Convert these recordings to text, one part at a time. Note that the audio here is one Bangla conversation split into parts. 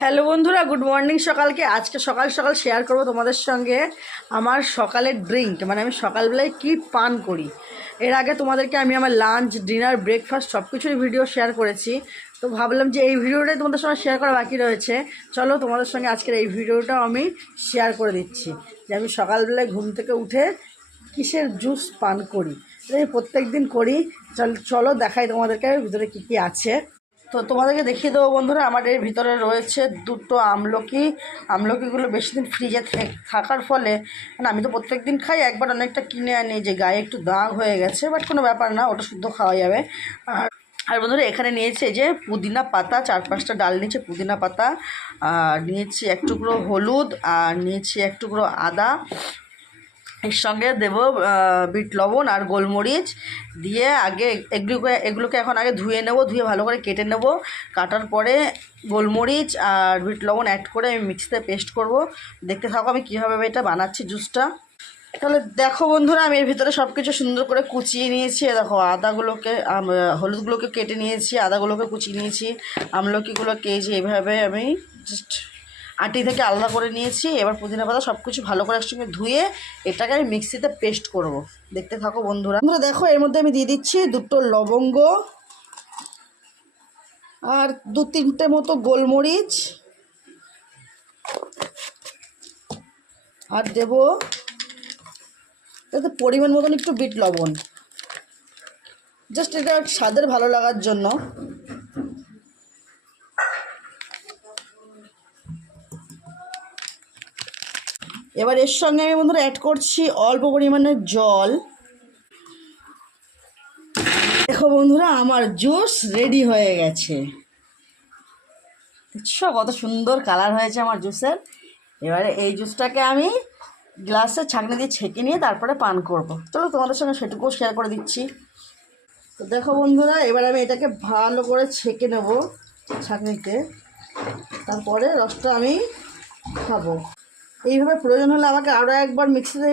হ্যালো বন্ধুরা, গুড মর্নিং। সকালকে আজকে সকাল সকাল শেয়ার করব তোমাদের সঙ্গে আমার সকালের ড্রিঙ্ক, মানে আমি সকালবেলায় কি পান করি। এর আগে তোমাদেরকে আমি আমার লাঞ্চ, ডিনার, ব্রেকফাস্ট সব কিছুরই ভিডিও শেয়ার করেছি। তো ভাবলাম যে এই ভিডিওটাই তোমাদের সঙ্গে শেয়ার করা বাকি রয়েছে। চলো তোমাদের সঙ্গে আজকের এই ভিডিওটাও আমি শেয়ার করে দিচ্ছি যে আমি সকালবেলায় ঘুম থেকে উঠে কিসের জুস পান করি। এটা আমি প্রত্যেক দিন করি। চলো দেখাই তোমাদেরকে ভিতরে কী কী আছে। তো তোমাদেরকে দেখিয়ে দেবো বন্ধুরা, আমার এর ভিতরে রয়েছে দুটো আমলকি। আমলকিগুলো বেশি দিন ফ্রিজে থাকার ফলে, মানে আমি তো প্রত্যেক দিন খাই, একবার অনেকটা কিনে আনি যে গায়ে একটু দাগ হয়ে গেছে, বাট কোনো ব্যাপার না, ওটা শুদ্ধ খাওয়া যাবে। আর বন্ধুরা এখানে নিয়েছি যে পুদিনা পাতা, 4-5টা ডাল নিয়েছি পুদিনা পাতা, আর নিয়েছি এক টুকরো হলুদ, আর নিয়েছি এক টুকরো আদা। এর সঙ্গে দেবো বিট লবণ আর গোলমরিচ দিয়ে আগে এগুলোকে এখন আগে ধুয়ে নেব, ধুয়ে ভালো করে কেটে নেব। কাটার পরে গোলমরিচ আর বিট লবণ অ্যাড করে আমি মিক্সিতে পেস্ট করব। দেখতে থাকো আমি কীভাবে এটা বানাচ্ছি জুসটা। তাহলে দেখো বন্ধুরা, আমি এর ভিতরে সব কিছু সুন্দর করে কুচিয়ে নিয়েছি। দেখো আদাগুলোকে, হলুদগুলোকে কেটে নিয়েছি, আদাগুলোকে কুচিয়ে নিয়েছি, আমলকিগুলোকে এই যে এইভাবে আমি জাস্ট আটি থেকে আলাদা করে নিয়েছি। এবার পুদিনা পাতা সব কিছু ভালো করে একসঙ্গে ধুয়ে এটাকে আমি মিক্সিতে পেস্ট করব। দেখতে থাকো বন্ধুরা। দেখো এর মধ্যে আমি দিয়ে দিচ্ছি দুটো লবঙ্গ আর 2-3টে মতো গোলমরিচ, আর দেবো এতে পরিমাণ মতন একটু বিট লবণ, জাস্ট এটা স্বাদের ভালো লাগার জন্য। এবার এর সঙ্গে আমি বন্ধুরা অ্যাড করছি অল্প পরিমাণের জল। দেখো বন্ধুরা, আমার জুস রেডি হয়ে গেছে। দেখছো কত সুন্দর কালার হয়েছে আমার জুসের। এবারে এই জুসটাকে আমি গ্লাসে ছাঁকনি দিয়ে ছেঁকে নিয়ে তারপরে পান করব। চলো তোমাদের সঙ্গে সেটুকুও শেয়ার করে দিচ্ছি। তো দেখো বন্ধুরা, এবার আমি এটাকে ভালো করে ছেঁকে নেব ছাঁকনিতে, তারপরে রসটা আমি খাবো। এইভাবে প্রয়োজন হলে আমাকে আরও একবার মিক্সিতে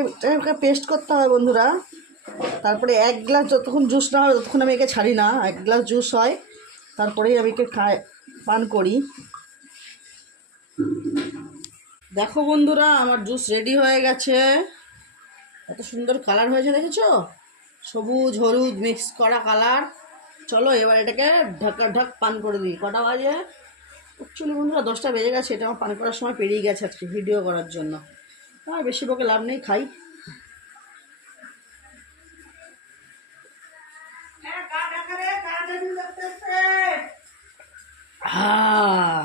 পেস্ট করতে হবে বন্ধুরা। তারপরে 1 গ্লাস যতক্ষণ জুস না হয় ততক্ষণ আমি একে ছাড়ি না। 1 গ্লাস জুস হয়, তারপরেই আমি একে পান করি। দেখো বন্ধুরা, আমার জুস রেডি হয়ে গেছে। এত সুন্দর কালার হয়েছে দেখেছো, সবুজ হলুদ মিক্স করা কালার। চলো এবার এটাকে ঢাক পান করে দিই। কটা বাজে? অ্যাকচুয়ালি বন্ধুরা 10টা বেজে গেছে। এটা আমার পান করার সময় পেরিয়ে গেছে আজকে ভিডিও করার জন্য। আর বেশি বকে লাভ নেই, খাই। হ্যাঁ।